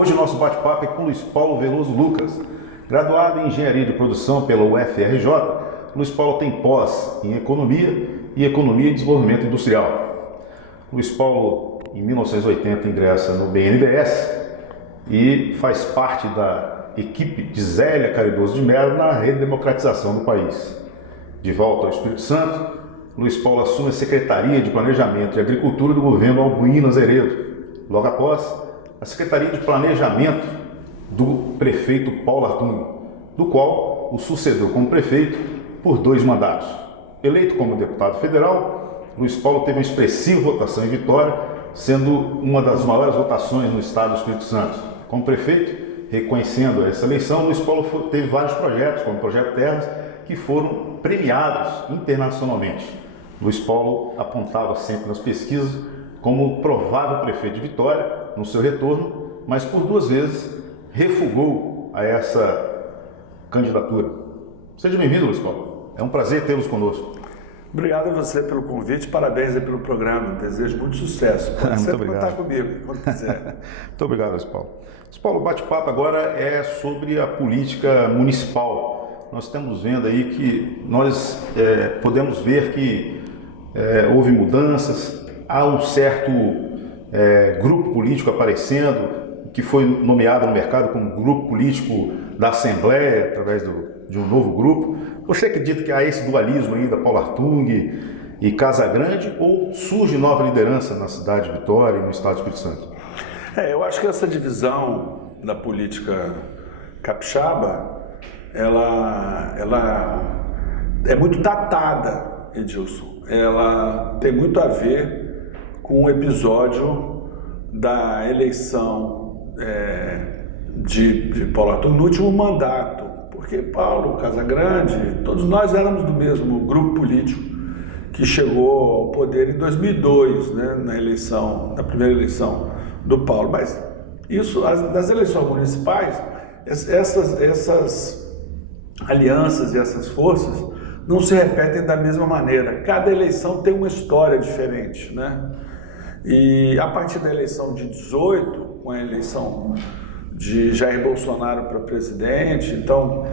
Hoje o nosso bate-papo é com Luiz Paulo Veloso Lucas. Graduado em Engenharia de Produção pela UFRJ, Luiz Paulo tem pós em Economia e Economia e Desenvolvimento Industrial. Luiz Paulo, em 1980, ingressa no BNDES e faz parte da equipe de Zélia Caridoso de Mello na redemocratização do país. De volta ao Espírito Santo, Luiz Paulo assume a Secretaria de Planejamento e Agricultura do governo Albuino Azeredo. Logo após, a Secretaria de Planejamento do prefeito Paulo Artung, do qual o sucedeu como prefeito por 2 mandatos. Eleito como deputado federal, Luiz Paulo teve uma expressiva votação em Vitória, sendo uma das maiores votações no estado do Espírito Santo. Como prefeito, reconhecendo essa eleição, Luiz Paulo teve vários projetos, como o Projeto Terras, que foram premiados internacionalmente. Luiz Paulo apontava sempre nas pesquisas como provável prefeito de Vitória no seu retorno, mas por 2 vezes refugou a essa candidatura. Seja bem-vindo, Luiz Paulo. É um prazer tê-los conosco. Obrigado a você pelo convite, parabéns aí pelo programa. Desejo muito sucesso. Pode sempre contar comigo, quando quiser. Muito obrigado, Luiz Paulo. Luiz Paulo, o bate-papo agora é sobre a política municipal. Nós estamos vendo aí que nós podemos ver que houve mudanças, há um certo grupo político aparecendo, que foi nomeado no mercado como grupo político da Assembleia, através de um novo grupo. Você acredita que há esse dualismo aí da Paulo Artung e Casagrande, ou surge nova liderança na cidade de Vitória e no estado do Espírito Santo? Eu acho que essa divisão da política capixaba, ela é muito datada, Edilson. Ela tem muito a ver com o episódio da eleição de Paulo Artung no último mandato, porque Paulo, Casagrande, todos nós éramos do mesmo grupo político que chegou ao poder em 2002, né, na primeira eleição do Paulo. Mas isso, das eleições municipais, essas alianças e essas forças não se repetem da mesma maneira. Cada eleição tem uma história diferente, né? E a partir da eleição de 18, com a eleição de Jair Bolsonaro para presidente, então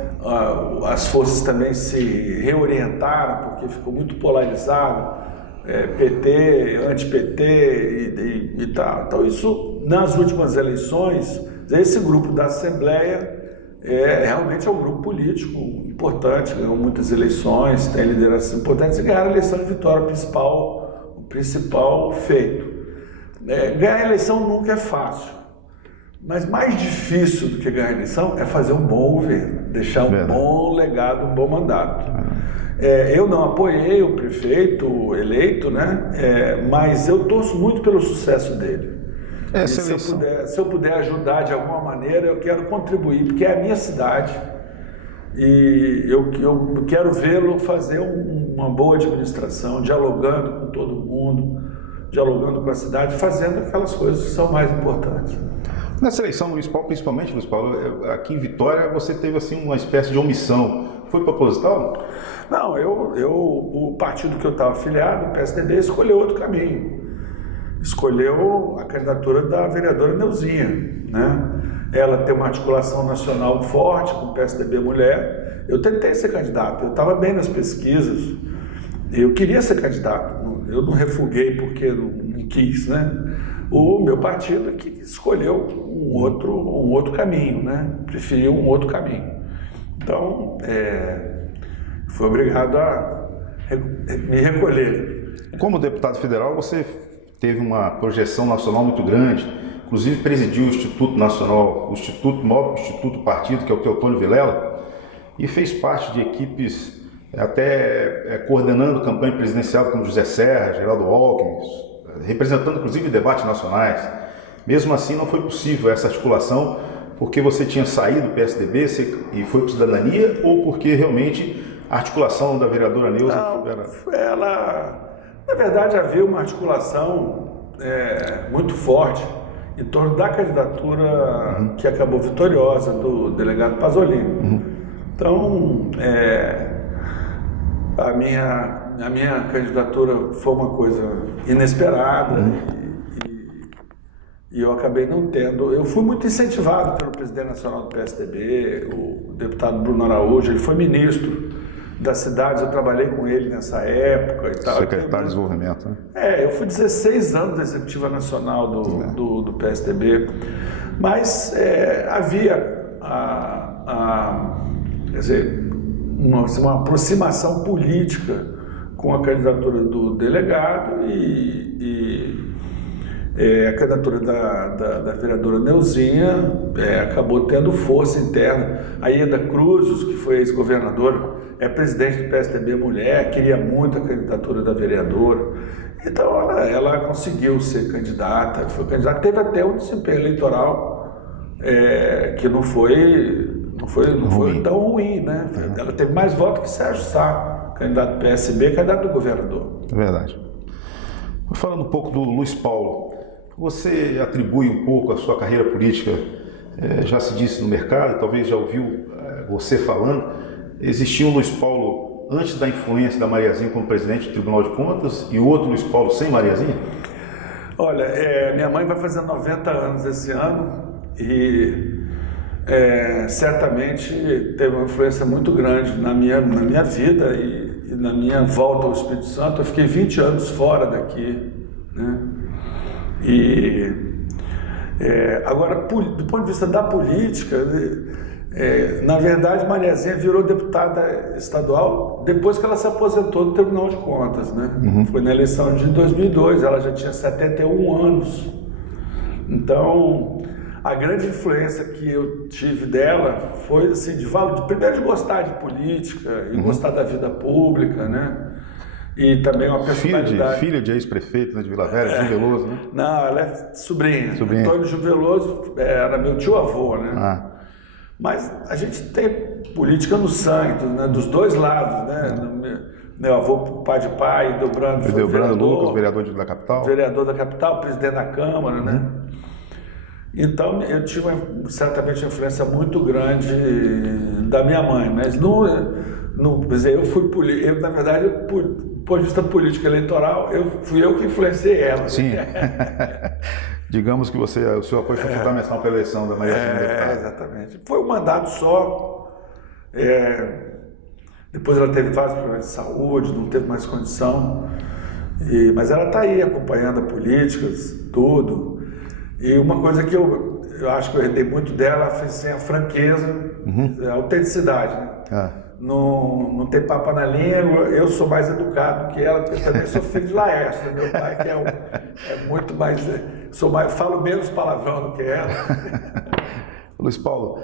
as forças também se reorientaram, porque ficou muito polarizado, PT, anti-PT e tal. Então isso, nas últimas eleições, esse grupo da Assembleia realmente é um grupo político importante, ganhou muitas eleições, tem lideranças importantes e ganharam a eleição de Vitória, o principal feito. Ganhar a eleição nunca é fácil, mas mais difícil do que ganhar a eleição é fazer um bom governo, deixar um bom legado, um bom mandato. Eu não apoiei o prefeito eleito, né? Mas eu torço muito pelo sucesso dele. Se eu puder ajudar de alguma maneira, eu quero contribuir, porque é a minha cidade e eu quero vê-lo fazer uma boa administração, dialogando com todo mundo, dialogando com a cidade, fazendo aquelas coisas que são mais importantes. Nessa eleição municipal, principalmente, Luiz Paulo, aqui em Vitória, você teve assim uma espécie de omissão. Foi proposital? Não, o partido que eu estava afiliado, o PSDB, escolheu outro caminho. Escolheu a candidatura da vereadora Neuzinha, né? Ela tem uma articulação nacional forte com o PSDB Mulher. Eu tentei ser candidato, eu estava bem nas pesquisas, eu queria ser candidato, eu não refuguei porque não quis, né? O meu partido que escolheu um outro caminho, né? Preferiu um outro caminho. Então, fui obrigado a me recolher. Como deputado federal, você teve uma projeção nacional muito grande, inclusive presidiu o Instituto Nacional, o maior instituto partido, que é o Teotônio Vilela, e fez parte de equipes até coordenando campanha presidencial como José Serra, Geraldo Alckmin, representando inclusive debates nacionais. Mesmo assim não foi possível essa articulação, porque você tinha saído do PSDB e foi para a Cidadania, ou porque realmente a articulação da vereadora Neuza... Na verdade, havia uma articulação muito forte em torno da candidatura que acabou vitoriosa do delegado Pasolini. Então, a minha candidatura foi uma coisa inesperada e eu acabei não tendo. Eu fui muito incentivado pelo presidente nacional do PSDB, o deputado Bruno Araújo, ele foi ministro das cidades, eu trabalhei com ele nessa época e tal. Secretário de Desenvolvimento, né? Eu fui 16 anos da executiva nacional do PSDB, mas havia quer dizer, uma aproximação política com a candidatura do delegado e a candidatura da vereadora Neuzinha acabou tendo força interna. A Ieda Cruzes, que foi ex-governadora, é presidente do PSDB mulher, queria muito a candidatura da vereadora. Então ela conseguiu ser candidata, foi candidata, teve até um desempenho eleitoral que não foi tão ruim, né? Ela teve mais votos que Sérgio Sá, candidato do PSB, candidato do governador. É verdade. Falando um pouco do Luiz Paulo, você atribui um pouco a sua carreira política, já se disse no mercado, talvez já ouviu você falando, existia um Luiz Paulo antes da influência da Mariazinha como presidente do Tribunal de Contas e outro Luiz Paulo sem Mariazinha? Olha, minha mãe vai fazer 90 anos esse ano e certamente teve uma influência muito grande na minha vida e na minha volta ao Espírito Santo. Eu fiquei 20 anos fora daqui, né? E agora, do ponto de vista da política, na verdade, Mariazinha virou deputada estadual depois que ela se aposentou do Tribunal de Contas, né? Foi na eleição de 2002, ela já tinha 71 anos. Então, a grande influência que eu tive dela foi assim, primeiro de gostar de política e gostar da vida pública, né? E também uma personalidade. Filha de ex-prefeito, né, de Vila Velha, Gil Veloso, né? Não, ela é sobrinha. Antônio Gil Veloso era meu tio-avô, né? Mas a gente tem política no sangue, né, dos dois lados, né? Meu avô, pai de pai, Delbrando foi Lucas, vereador da capital. Vereador da capital, presidente da Câmara, né? Então, eu tive certamente uma influência muito grande da minha mãe, mas quer dizer, eu na verdade, do ponto de vista político eleitoral, fui eu que influenciei ela. Sim. Digamos que o seu apoio foi fundamental para a eleição da Mariazinha deputada. Exatamente. Foi um mandato só. Depois ela teve vários problemas de saúde, não teve mais condição. Mas ela está aí acompanhando a política, tudo. E uma coisa que eu acho que eu herdei muito dela foi assim, a franqueza, a autenticidade, né? Não tem papo na língua. Eu sou mais educado que ela, porque eu também sou filho de Laércio, meu pai que é muito mais, falo menos palavrão do que ela. Luiz Paulo,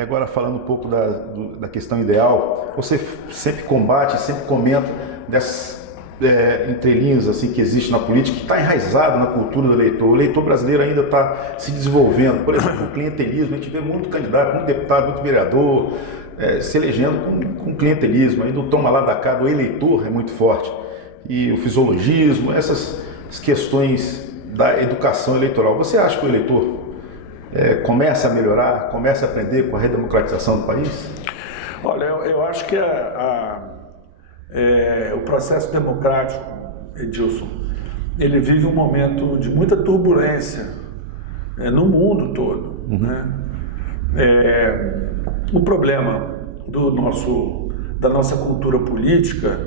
agora falando um pouco da questão ideal, você sempre combate, sempre comenta dessas entrelinhas assim, que existe na política, que está enraizado na cultura do eleitor. O eleitor brasileiro ainda está se desenvolvendo. Por exemplo, o clientelismo, a gente vê muito candidato, muito deputado, muito vereador se elegendo com clientelismo. Ainda o toma lá da cá do eleitor é muito forte. E o fisiologismo, essas questões da educação eleitoral. Você acha que o eleitor começa a melhorar, começa a aprender com a redemocratização do país? Olha, eu acho que o processo democrático, Edilson, ele vive um momento de muita turbulência no mundo todo, né? O problema da nossa cultura política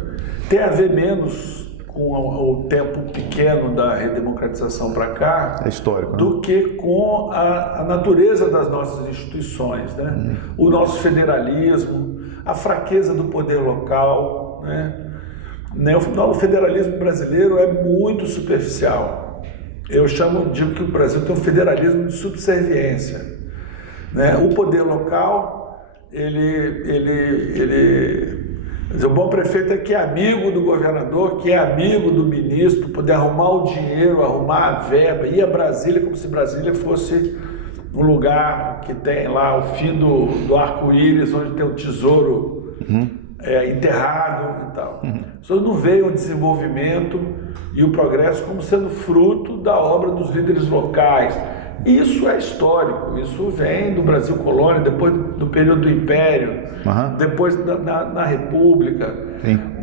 tem a ver menos com o tempo pequeno da redemocratização para cá, histórico, do que com a natureza das nossas instituições, né? O nosso federalismo, a fraqueza do poder local, né? O federalismo brasileiro é muito superficial. Eu digo que o Brasil tem um federalismo de subserviência, né? O poder local, o bom prefeito é que é amigo do governador, que é amigo do ministro, poder arrumar o dinheiro, arrumar a verba, ir a Brasília como se Brasília fosse um lugar que tem lá o fim do arco-íris, onde tem o tesouro enterrado e tal. As pessoas não veem o desenvolvimento e o progresso como sendo fruto da obra dos líderes locais. Isso é histórico, isso vem do Brasil colônia, depois do período do Império, depois na República,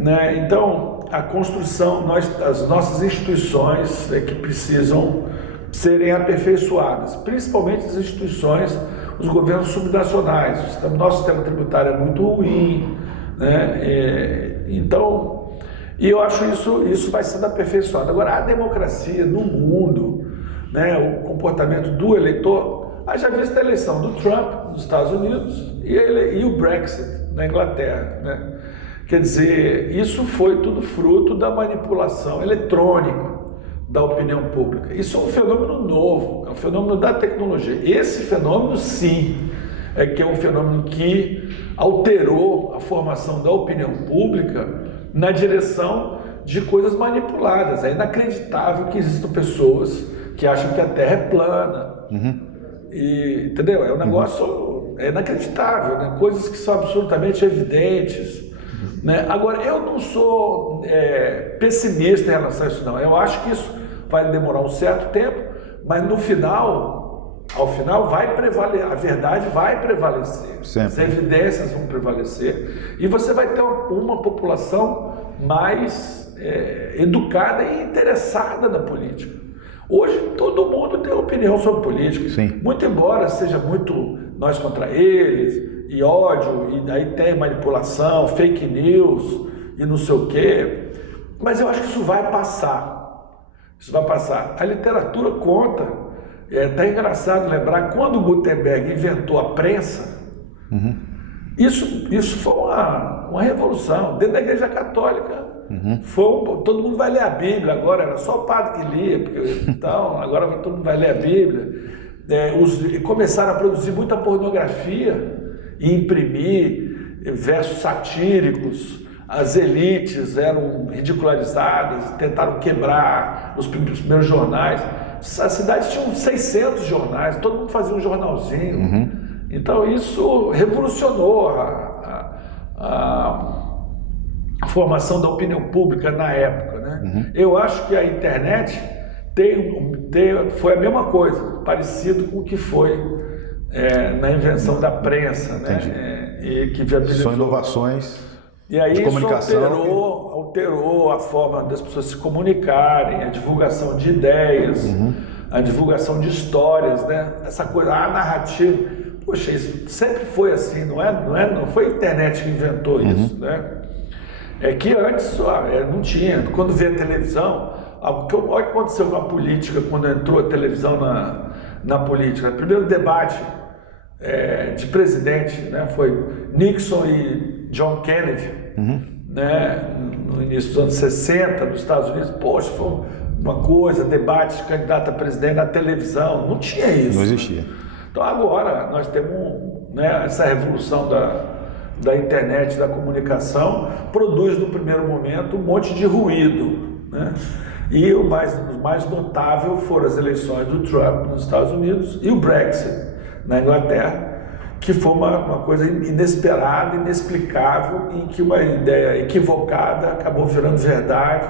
né? Então, a construção, as nossas instituições que precisam serem aperfeiçoadas, principalmente as instituições, os governos subnacionais. O nosso sistema tributário é muito ruim, né? Então, e eu acho isso vai sendo aperfeiçoado. Agora, a democracia no mundo, né, o comportamento do eleitor, já visto a eleição do Trump nos Estados Unidos e o Brexit na Inglaterra, né? Quer dizer, isso foi tudo fruto da manipulação eletrônica da opinião pública. Isso é um fenômeno novo, é um fenômeno da tecnologia. Esse fenômeno, sim, que é um fenômeno que alterou a formação da opinião pública na direção de coisas manipuladas. É inacreditável que existam pessoas que acham que a Terra é plana. E, entendeu? É um negócio inacreditável, né? Coisas que são absolutamente evidentes. Né? Agora, eu não sou pessimista em relação a isso, não. Eu acho que isso vai demorar um certo tempo, mas no final, ao final, vai prevalecer, a verdade vai prevalecer. Sempre. As evidências vão prevalecer. E você vai ter uma população mais educada e interessada na política. Hoje, todo mundo tem opinião sobre política. Sim. Muito embora seja muito nós contra eles, e ódio, e daí tem manipulação, fake news, e não sei o quê. Mas eu acho que isso vai passar. Isso vai passar. A literatura conta. É até engraçado lembrar, quando Gutenberg inventou a prensa, isso foi uma revolução. Dentro da Igreja Católica, todo mundo vai ler a Bíblia agora, era só o padre que lia, então, agora todo mundo vai ler a Bíblia. Começaram a produzir muita pornografia e imprimir versos satíricos. As elites eram ridicularizadas, tentaram quebrar os primeiros jornais. A cidade tinha uns 600 jornais, todo mundo fazia um jornalzinho. Então isso revolucionou a formação da opinião pública na época, né? Eu acho que a internet foi a mesma coisa, parecido com o que foi na invenção da prensa, né? E que viabilizou. São inovações. E aí de comunicação isso alterou a forma das pessoas se comunicarem, a divulgação de ideias, a divulgação de histórias, né? Essa coisa, a narrativa. Poxa, isso sempre foi assim, não foi a internet que inventou isso, né? É que antes não tinha. Quando veio a televisão, olha o que aconteceu com a política quando entrou a televisão na política. O primeiro debate de presidente, né, foi Nixon e John Kennedy, né, no início dos anos 60, nos Estados Unidos. Poxa, foi uma coisa, debate de candidato a presidente na televisão. Não tinha isso. Não existia. Então agora nós temos essa revolução da internet, da comunicação, produz no primeiro momento um monte de ruído, né? E o mais notável foram as eleições do Trump nos Estados Unidos e o Brexit na Inglaterra, que foi uma coisa inesperada, inexplicável, em que uma ideia equivocada acabou virando verdade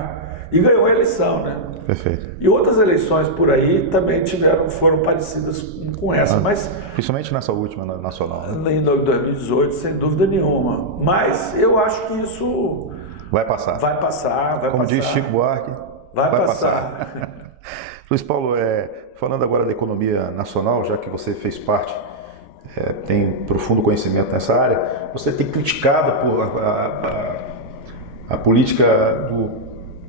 e ganhou a eleição, né? Perfeito. E outras eleições por aí também foram parecidas com essa, mas principalmente nessa última nacional, né? Em 2018, sem dúvida nenhuma. Mas eu acho que isso vai passar. Vai passar. Como diz Chico Buarque, vai passar. Luiz Paulo, falando agora da economia nacional, já que você fez parte, tem profundo conhecimento nessa área, você tem criticado a política do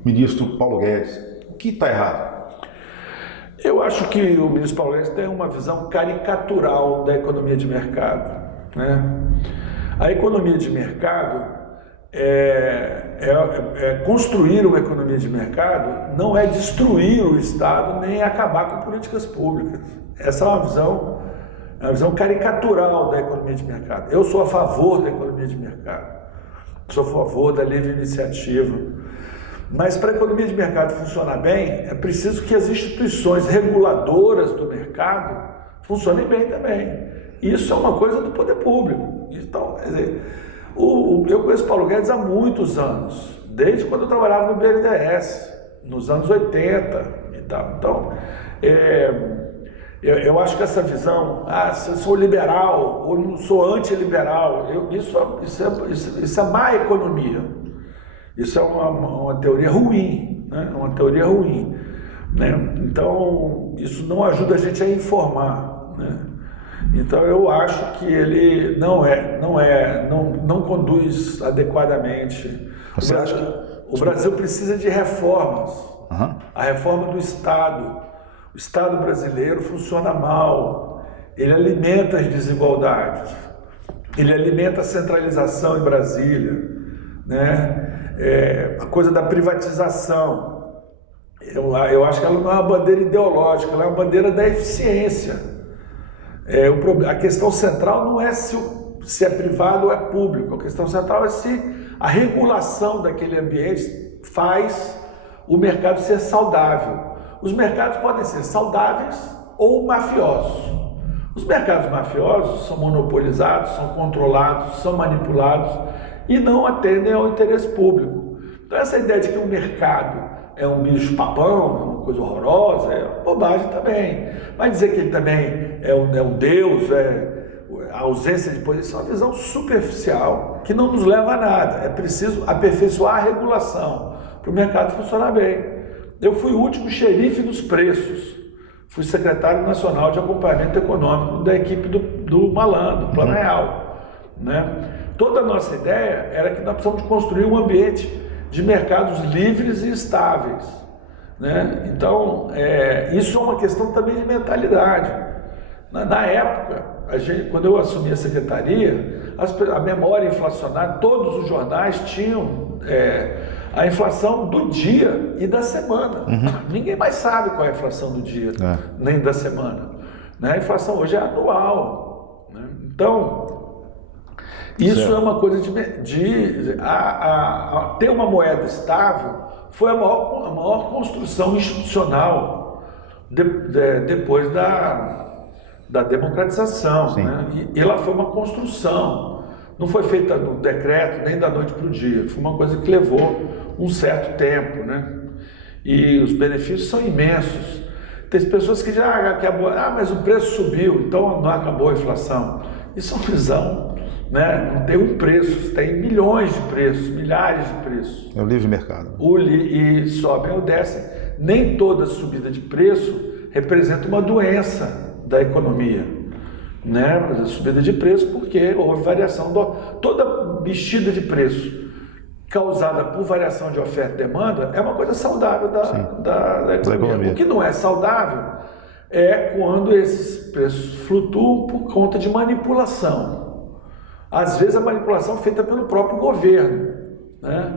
ministro Paulo Guedes. O que está errado? Eu acho que o ministro Paulo Guedes tem uma visão caricatural da economia de mercado, né? A economia de mercado construir uma economia de mercado não é destruir o Estado nem acabar com políticas públicas. Essa é uma visão caricatural da economia de mercado. Eu sou a favor da economia de mercado, sou a favor da livre iniciativa. Mas para a economia de mercado funcionar bem, é preciso que as instituições reguladoras do mercado funcionem bem também. Isso é uma coisa do poder público. Então, quer dizer, eu conheço Paulo Guedes há muitos anos, desde quando eu trabalhava no BNDES, nos anos 80 e tal. Então, eu acho que essa visão, se eu sou liberal ou não sou antiliberal, isso é má economia. Isso é uma teoria ruim, né? Uma teoria ruim, né? Então, isso não ajuda a gente a informar, né? Então eu acho que ele não conduz adequadamente. O Brasil precisa de reformas. A reforma do Estado. O Estado brasileiro funciona mal. Ele alimenta as desigualdades. Ele alimenta a centralização em Brasília, né? A coisa da privatização. Eu acho que ela não é uma bandeira ideológica, ela é uma bandeira da eficiência. A questão central não é se é privado ou é público, a questão central é se a regulação daquele ambiente faz o mercado ser saudável. Os mercados podem ser saudáveis ou mafiosos. Os mercados mafiosos são monopolizados, são controlados, são manipulados e não atendem ao interesse público. Então essa ideia de que o mercado é um bicho-papão, uma coisa horrorosa, é bobagem também. Mas dizer que ele também é um deus, a ausência de poder, isso é uma visão superficial que não nos leva a nada. É preciso aperfeiçoar a regulação para o mercado funcionar bem. Eu fui o último xerife dos preços, fui secretário nacional de acompanhamento econômico da equipe do Malan, do Plano Real, né? Toda a nossa ideia era que nós precisamos construir um ambiente de mercados livres e estáveis, né? Então, isso é uma questão também de mentalidade. Na época, quando eu assumi a secretaria, a memória inflacionária, todos os jornais tinham a inflação do dia e da semana. Ninguém mais sabe qual é a inflação do dia, nem da semana, né? A inflação hoje é anual, né? Então, isso é uma coisa ter uma moeda estável foi a maior construção institucional depois da democratização, né? E ela foi uma construção, não foi feita no decreto nem da noite para o dia, foi uma coisa que levou um certo tempo, né? E os benefícios são imensos. Tem pessoas que já acabou, mas o preço subiu, então não acabou a inflação. Isso é uma visão, né? Não tem um preço, tem milhões de preços, milhares de preços. É o livre mercado. E sobem ou descem. Nem toda subida de preço representa uma doença da economia, né? A subida de preço porque houve variação. Toda mexida de preço causada por variação de oferta e demanda é uma coisa saudável da economia. O que não é saudável é quando esses preços flutuam por conta de manipulação. Às vezes a manipulação é feita pelo próprio governo, né?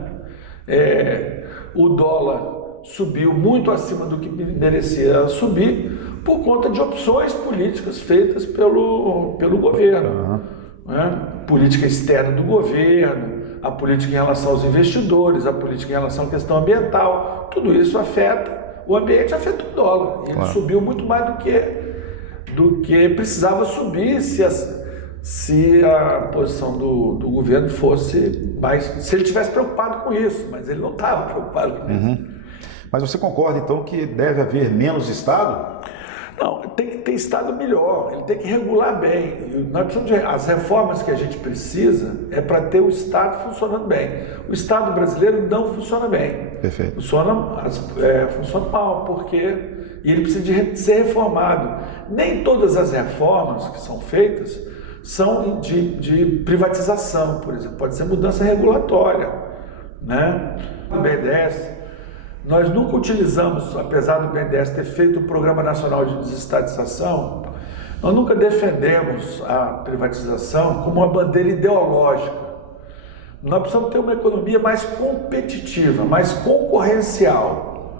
O dólar subiu muito acima do que merecia subir por conta de opções políticas feitas pelo governo, né? Política externa do governo, a política em relação aos investidores, a política em relação à questão ambiental, tudo isso afeta o ambiente, afeta o dólar. Ele subiu muito mais do que precisava subir se a posição do governo fosse mais... Se ele estivesse preocupado com isso, mas ele não estava preocupado com isso. Mas você concorda, então, que deve haver menos Estado? Não, tem que ter Estado melhor, ele tem que regular bem. As reformas que a gente precisa é para ter o Estado funcionando bem. O Estado brasileiro não funciona bem. Perfeito. Funciona mal, e ele precisa de ser reformado. Nem todas as reformas que são feitas são de privatização, por exemplo. Pode ser mudança regulatória, né? O BNDES, nós nunca utilizamos, apesar do BNDES ter feito o Programa Nacional de Desestatização, nós nunca defendemos a privatização como uma bandeira ideológica. Nós precisamos ter uma economia mais competitiva, mais concorrencial,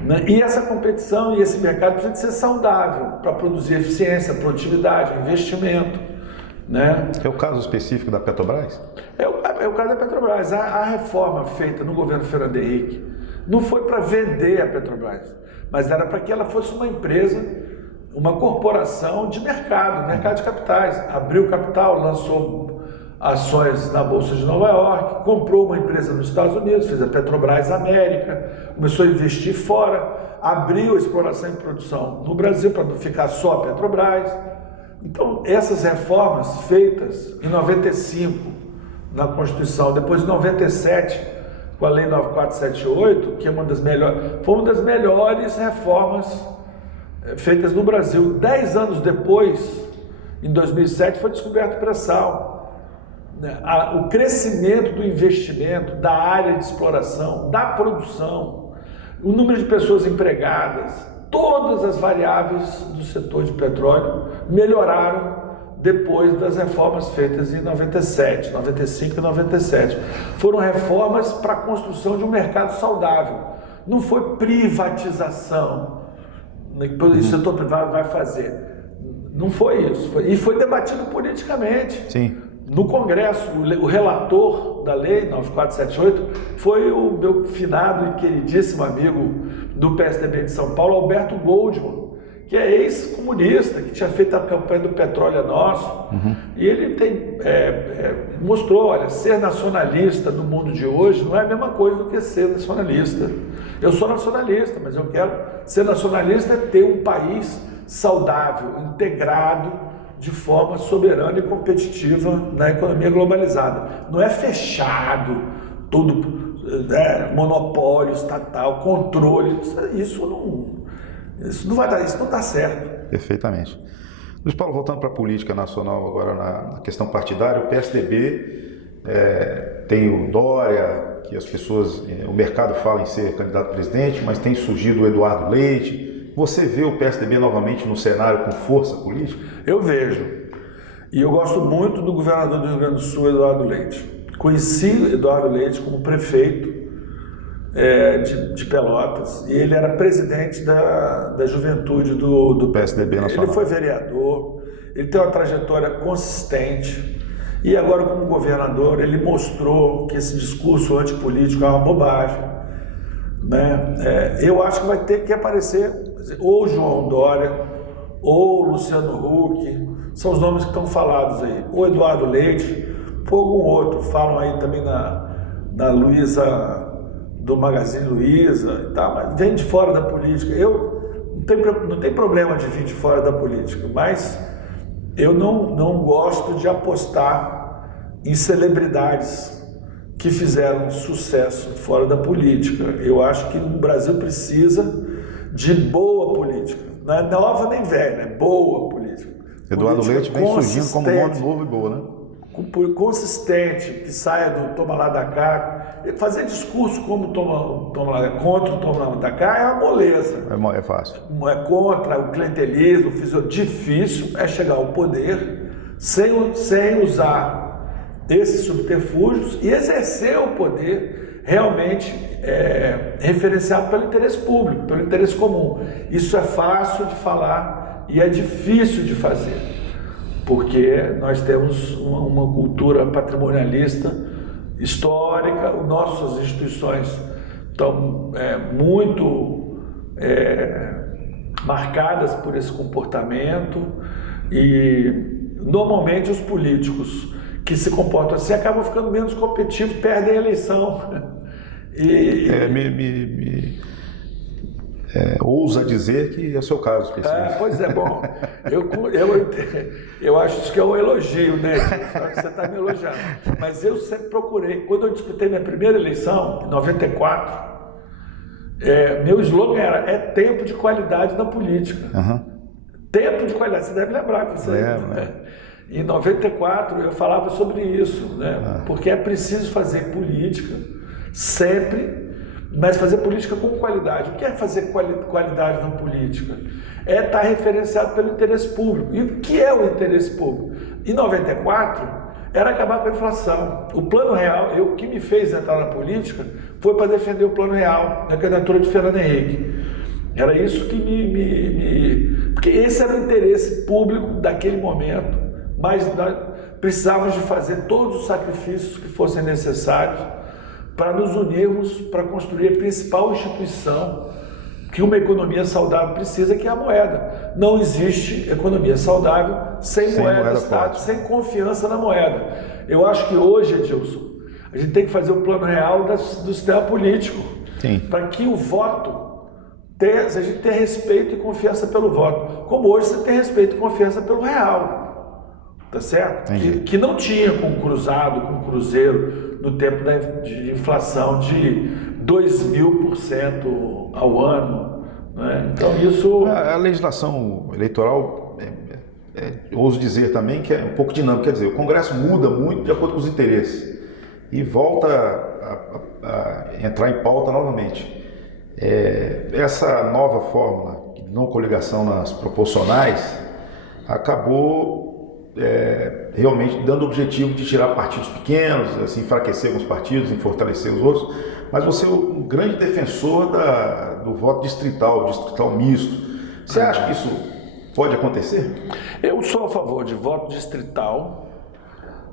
né? E essa competição e esse mercado precisa de ser saudável para produzir eficiência, produtividade, investimento, né? É o caso específico da Petrobras? É o caso da Petrobras. A reforma feita no governo Fernando Henrique não foi para vender a Petrobras, mas era para que ela fosse uma empresa, uma corporação de mercado de capitais. Abriu capital, lançou ações na Bolsa de Nova York, comprou uma empresa nos Estados Unidos, fez a Petrobras América, começou a investir fora, abriu a exploração e produção no Brasil para não ficar só a Petrobras. Então, essas reformas feitas em 95 na Constituição, depois em 97 com a Lei 9478, que é foi uma das melhores reformas feitas no Brasil. 10 anos depois, em 2007, foi descoberto o pré-sal. O crescimento do investimento, da área de exploração, da produção, o número de pessoas empregadas, todas as variáveis do setor de petróleo melhoraram depois das reformas feitas em 97, 95 e 97. Foram reformas para a construção de um mercado saudável. Não foi privatização, que o setor privado vai fazer. Não foi isso. E foi debatido politicamente. Sim. No Congresso, o relator da lei 9478 foi o meu finado e queridíssimo amigo do PSDB de São Paulo, Alberto Goldman, que é ex-comunista, que tinha feito a campanha do Petróleo é Nosso. E ele mostrou, olha, ser nacionalista no mundo de hoje não é a mesma coisa do que ser nacionalista. Eu sou nacionalista, mas eu quero ser nacionalista é ter um país saudável, integrado, de forma soberana e competitiva na economia globalizada. Não é fechado, tudo monopólio estatal, controle, isso não vai dar, isso não dá certo. Perfeitamente. Luiz Paulo, voltando para a política nacional agora na questão partidária, o PSDB tem o Dória, que as pessoas, o mercado fala em ser candidato a presidente, mas tem surgido o Eduardo Leite. Você vê o PSDB novamente no cenário com força política? Eu vejo. E eu gosto muito do governador do Rio Grande do Sul, Eduardo Leite. Conheci Eduardo Leite como prefeito de Pelotas, e ele era presidente da juventude do PSDB nacional. Ele foi vereador, ele tem uma trajetória consistente, e agora como governador ele mostrou que esse discurso antipolítico é uma bobagem, né? Eu acho que vai ter que aparecer ou João Dória ou Luciano Huck, são os nomes que estão falados aí, ou Eduardo Leite, ou algum outro. Falam aí também na Luiza, do Magazine Luiza e tal, mas vem de fora da política. Não tem problema de vir de fora da política, mas eu não gosto de apostar em celebridades que fizeram sucesso fora da política. Eu acho que o Brasil precisa de boa política, não é nova nem velha, é boa política. Eduardo Leite vem surgindo como nome novo e boa, né? Consistente, que saia do toma lá da cá. Fazer discurso como toma lá, contra o toma lá da cá é uma moleza. É fácil. É contra o clientelismo, difícil é chegar ao poder sem usar esses subterfúgios e exercer o poder realmente referenciado pelo interesse público, pelo interesse comum. Isso é fácil de falar e é difícil de fazer, porque nós temos uma cultura patrimonialista histórica, nossas instituições estão muito marcadas por esse comportamento, e normalmente os políticos que se comportam assim acabam ficando menos competitivos, perdem a eleição. Ousa dizer que é o seu caso específico. Pois é, bom, eu acho que é um elogio, né? Você está me elogiando. Mas eu sempre procurei. Quando eu disputei minha primeira eleição, em 94, meu slogan era tempo de qualidade na política. Tempo de qualidade, você deve lembrar que você... Em 94 eu falava sobre isso, né? Porque é preciso fazer política sempre, mas fazer política com qualidade. O que é fazer qualidade na política? É estar referenciado pelo interesse público. E o que é o interesse público? Em 94, era acabar com a inflação. O Plano Real, o que me fez entrar na política foi para defender o Plano Real, na candidatura de Fernando Henrique. Era isso que porque esse era o interesse público daquele momento, mas nós precisávamos de fazer todos os sacrifícios que fossem necessários para nos unirmos para construir a principal instituição que uma economia saudável precisa, que é a moeda. Não existe economia saudável sem moeda Estado, sem confiança na moeda. Eu acho que hoje, Edilson, a gente tem que fazer o plano real do sistema político, para que o voto, a gente tenha respeito e confiança pelo voto, como hoje você tem respeito e confiança pelo real, tá certo? Que não tinha com o cruzado, com o cruzeiro, no tempo de inflação de 2.000% ao ano, né? Então isso... A legislação eleitoral, ouso dizer também que é um pouco dinâmica, quer dizer, o Congresso muda muito de acordo com os interesses e volta a entrar em pauta novamente. Essa nova fórmula de não coligação nas proporcionais acabou realmente dando o objetivo de tirar partidos pequenos, assim, enfraquecer alguns partidos e fortalecer os outros, mas você é um grande defensor do voto distrital misto. Você acha que isso pode acontecer? Eu sou a favor de voto distrital,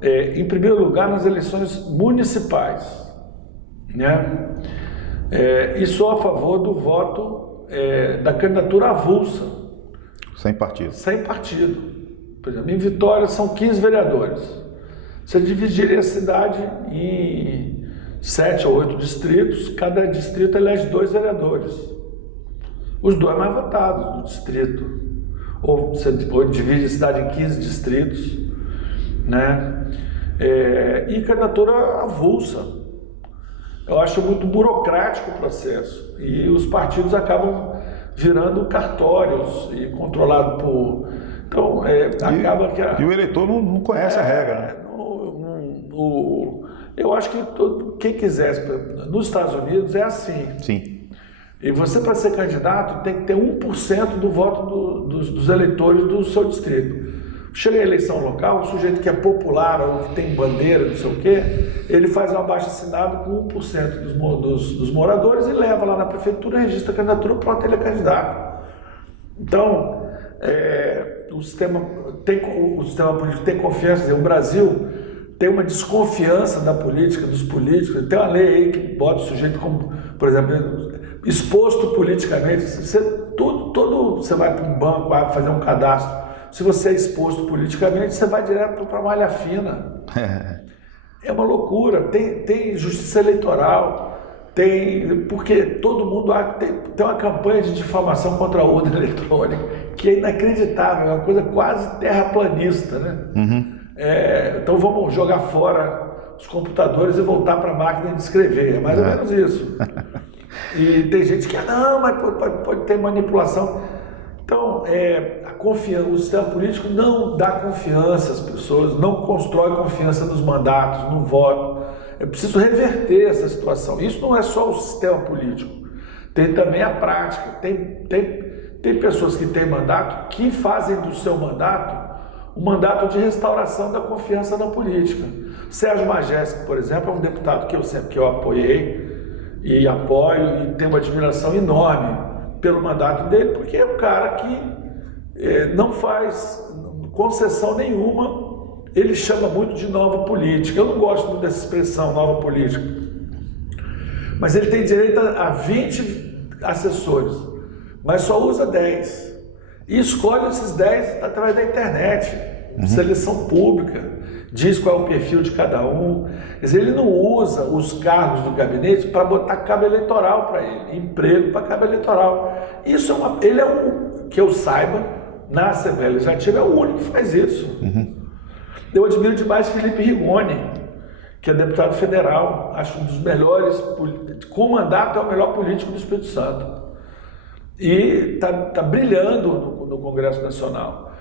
em primeiro lugar nas eleições municipais, né? E sou a favor do voto da candidatura avulsa. Sem partido. Sem partido. Por exemplo, em Vitória são 15 vereadores. Você dividiria a cidade em 7 ou 8 distritos, cada distrito elege 2 vereadores. Os 2 mais votados do distrito. Ou você divide a cidade em 15 distritos, né? E candidatura avulsa. Eu acho muito burocrático o processo. E os partidos acabam virando cartórios e controlado por... Então, acaba que... E o eleitor não conhece a regra, né? Eu acho que quem quiser... Nos Estados Unidos é assim. Sim. E você, para ser candidato, tem que ter 1% do voto dos eleitores do seu distrito. Chega a eleição local, o sujeito que é popular ou que tem bandeira, não sei o quê, ele faz um abaixo-assinado com 1% dos moradores e leva lá na prefeitura, registra a candidatura, pronto, ele é candidato. Então, o sistema político tem confiança. O Brasil tem uma desconfiança da política, dos políticos. Tem uma lei aí que bota o sujeito como, por exemplo, exposto politicamente. Você vai para um banco, vai fazer um cadastro. Se você é exposto politicamente, você vai direto para a malha fina. É uma loucura. Tem justiça eleitoral, porque todo mundo tem uma campanha de difamação contra a urna eletrônica, que é inacreditável, é uma coisa quase terraplanista, né? Uhum. Então vamos jogar fora os computadores e voltar para a máquina de escrever, é mais ou menos isso. E tem gente que não, mas pode ter manipulação. Então, o sistema político não dá confiança às pessoas, não constrói confiança nos mandatos, no voto. É preciso reverter essa situação. Isso não é só o sistema político, tem também a prática. Tem pessoas que têm mandato que fazem do seu mandato um mandato de restauração da confiança na política. Sérgio Majestic, por exemplo, é um deputado que eu apoiei e apoio e tenho uma admiração enorme pelo mandato dele, porque é um cara que não faz concessão nenhuma. Ele chama muito de nova política. Eu não gosto muito dessa expressão, nova política. Mas ele tem direito a 20 assessores, mas só usa 10. E escolhe esses 10 através da internet, seleção pública, diz qual é o perfil de cada um. Quer dizer, ele não usa os cargos do gabinete para botar cabo eleitoral para ele, emprego para cabo eleitoral. Isso ele é que eu saiba, na Assembleia Legislativa, é o único que faz isso. Eu admiro demais Felipe Rigoni, que é deputado federal, acho um dos melhores, com mandato é o melhor político do Espírito Santo. E está brilhando no Congresso Nacional.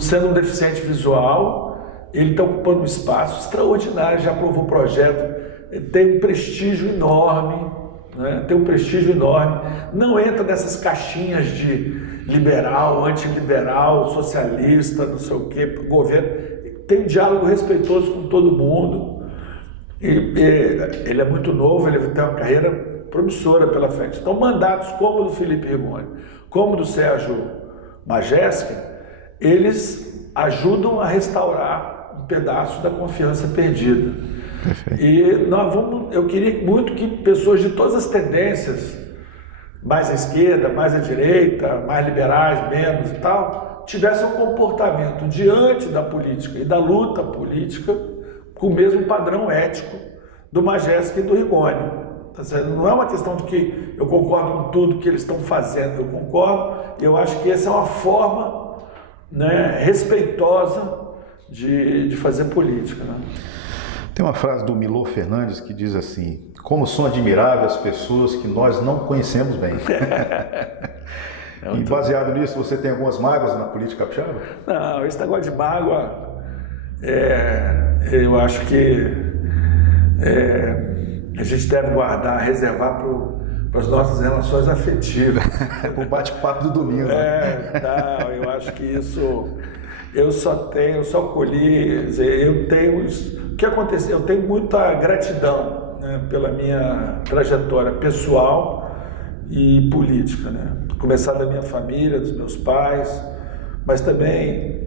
Sendo um deficiente visual, ele está ocupando um espaço extraordinário, já aprovou projeto, tem um prestígio enorme, né? Tem um prestígio enorme, não entra nessas caixinhas de liberal, antiliberal, socialista, não sei o que, governo, tem um diálogo respeitoso com todo mundo, ele é muito novo, ele tem uma carreira promissora pela frente. Então, mandatos como o do Felipe Rigoni, como o do Sérgio Majestic, eles ajudam a restaurar um pedaço da confiança perdida. Perfeito. E eu queria muito que pessoas de todas as tendências, mais à esquerda, mais à direita, mais liberais, menos e tal, tivessem um comportamento diante da política e da luta política com o mesmo padrão ético do Majestic e do Rigoni. Não é uma questão de que eu concordo com tudo que eles estão fazendo, eu concordo, e eu acho que essa é uma forma, né, respeitosa de fazer política, né? Tem uma frase do Milor Fernandes que diz assim: como são admiráveis as pessoas que nós não conhecemos bem. E baseado nisso, você tem algumas mágoas na política capixaba? Não, esse negócio de mágoa, eu acho que a gente deve guardar, reservar para as nossas relações afetivas. O bate-papo do domingo. Não, eu acho que isso, eu só colhi, o que aconteceu, eu tenho muita gratidão, né, pela minha trajetória pessoal e política, né? Começar da minha família, dos meus pais, mas também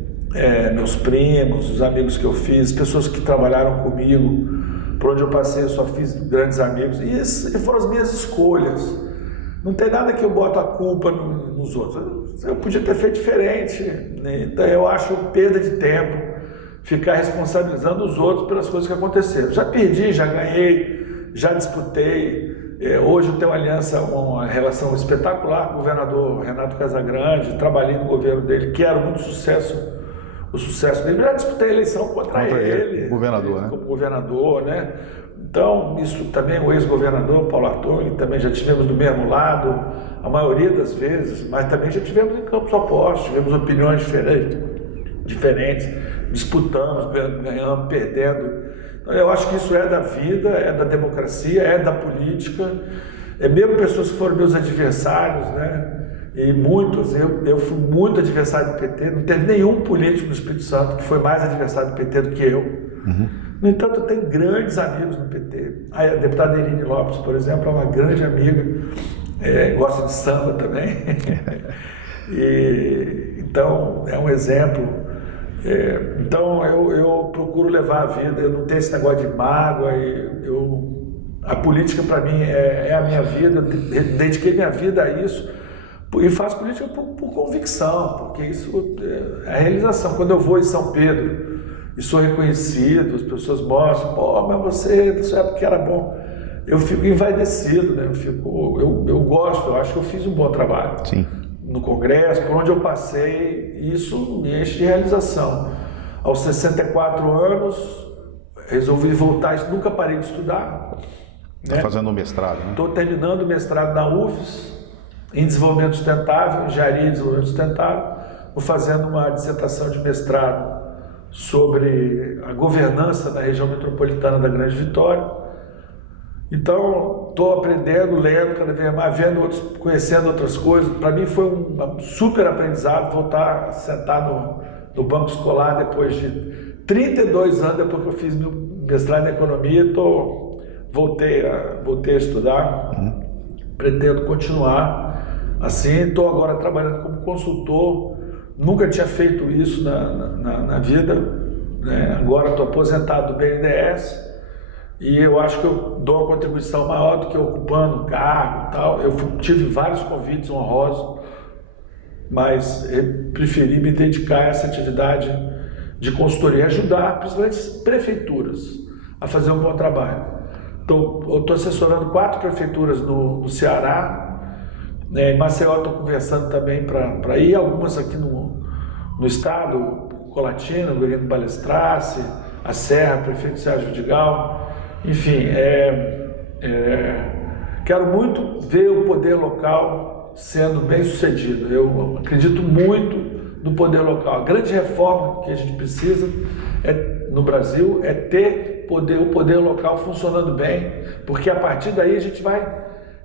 meus primos, os amigos que eu fiz, pessoas que trabalharam comigo, por onde eu passei eu só fiz grandes amigos, e foram as minhas escolhas. Não tem nada que eu boto a culpa nos outros, eu podia ter feito diferente, né? Então eu acho perda de tempo ficar responsabilizando os outros pelas coisas que aconteceram. Já perdi, já ganhei, já disputei. Hoje eu tenho uma relação espetacular com o governador Renato Casagrande, trabalhei no governo dele, quero muito sucesso, o sucesso dele. Já disputei a eleição contra ele, governador, né? Como governador, né? Então, isso também, o ex-governador Paulo Arthur, também já tivemos do mesmo lado, a maioria das vezes, mas também já tivemos em campos opostos, tivemos opiniões diferentes, disputamos, ganhamos, perdendo. Eu acho que isso é da vida, é da democracia, é da política, mesmo pessoas que foram meus adversários, né? E muitos, eu fui muito adversário do PT, não teve nenhum político no Espírito Santo que foi mais adversário do PT do que eu. Uhum. No entanto, eu tenho grandes amigos no PT. A deputada Irine Lopes, por exemplo, é uma grande amiga, gosta de samba também. Então, é um exemplo. Então eu procuro levar a vida, eu não tenho esse negócio de mágoa, a política para mim é a minha vida, eu dediquei minha vida a isso e faço política por convicção, porque isso é a realização. Quando eu vou em São Pedro e sou reconhecido, as pessoas mostram, pô, mas você, isso é porque era bom, eu fico envaidecido, né? Eu gosto, eu acho que eu fiz um bom trabalho. Sim. No Congresso, por onde eu passei, isso me enche de realização. Aos 64 anos, resolvi voltar, nunca parei de estudar. Está fazendo o mestrado, né? Estou terminando o mestrado na UFES, em Desenvolvimento Sustentável, Engenharia e Desenvolvimento Sustentável. Estou fazendo uma dissertação de mestrado sobre a governança da região metropolitana da Grande Vitória. Então, estou aprendendo, lendo cada vez mais, vendo outros, conhecendo outras coisas. Para mim foi um super aprendizado voltar a sentar no banco escolar depois de 32 anos, depois que eu fiz meu mestrado em economia, voltei a estudar, pretendo continuar assim. Estou agora trabalhando como consultor, nunca tinha feito isso na vida, né? Agora estou aposentado do BNDES. E eu acho que eu dou uma contribuição maior do que ocupando cargo e tal. Eu tive vários convites honrosos, mas eu preferi me dedicar a essa atividade de consultoria, ajudar principalmente as prefeituras a fazer um bom trabalho. Então, eu estou assessorando 4 prefeituras no Ceará, né? Em Maceió estou conversando também para ir, algumas aqui no estado, Colatina, Guilherme Balestrace, a Serra, prefeito Sérgio Vidigal. Enfim, quero muito ver o poder local sendo bem sucedido. Eu acredito muito no poder local. A grande reforma que a gente precisa no Brasil é ter o poder local funcionando bem, porque a partir daí a gente vai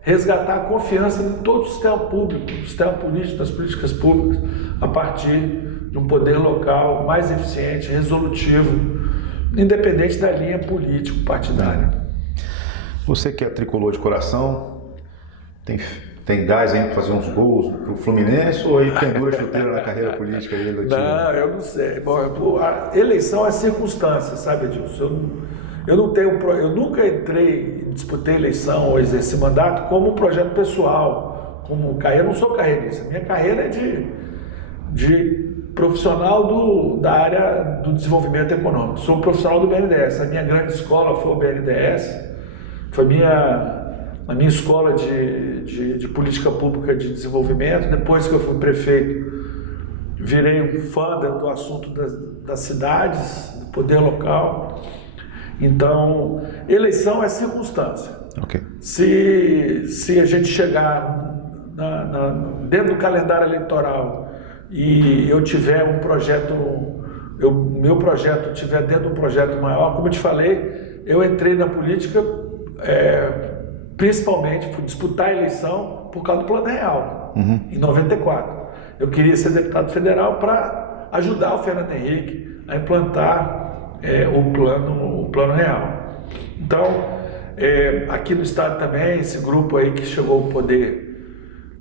resgatar a confiança em todo o sistema público, no sistema político, das políticas públicas, a partir de um poder local mais eficiente, resolutivo, independente da linha político-partidária. Você que é tricolor de coração, tem gás aí para fazer uns gols para o Fluminense ou aí pendura a chuteira na carreira política aí do time? Não, eu não sei. Bom, a eleição é circunstância, sabe, Edilson? Eu nunca disputei eleição ou exerci mandato como um projeto pessoal, como carreira. Eu não sou carreirista. Minha carreira é de profissional da área do desenvolvimento econômico. Sou um profissional do BNDES. A minha grande escola foi o BNDES. Foi a minha escola de política pública de desenvolvimento. Depois que eu fui prefeito, virei um fã do assunto das cidades, do poder local. Então, eleição é circunstância. Ok. Se a gente chegar dentro do calendário eleitoral e eu tiver um projeto, meu projeto estiver dentro de um projeto maior, como eu te falei, eu entrei na política principalmente, fui disputar a eleição por causa do Plano Real, em 94. Eu queria ser deputado federal para ajudar o Fernando Henrique a implantar o plano Real. Então, aqui no estado também, esse grupo aí que chegou ao poder,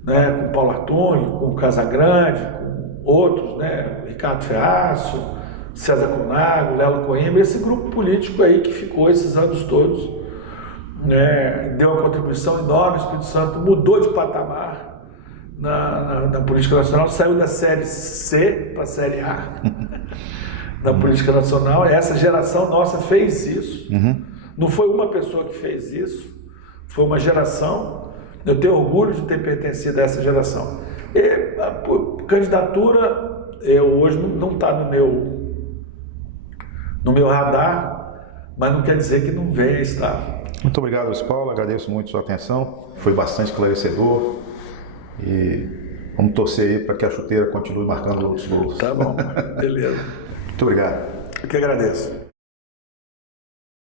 né, com Paulo Artunho, com Casagrande, com outros, né, Ricardo Ferraço, César Conago, Lelo Coimbra, esse grupo político aí que ficou esses anos todos, né, deu uma contribuição enorme. O Espírito Santo mudou de patamar na política nacional, saiu da série C para a série A da política nacional. Essa geração nossa fez isso. Não foi uma pessoa que fez isso, foi uma geração. Eu tenho orgulho de ter pertencido a essa geração. E a candidatura hoje não está no meu radar, mas não quer dizer que não venha estar. Muito obrigado, Luiz Paulo. Agradeço muito a sua atenção. Foi bastante esclarecedor. E vamos torcer aí para que a chuteira continue marcando outros gols. Tá bom, beleza. Muito obrigado. Eu que agradeço.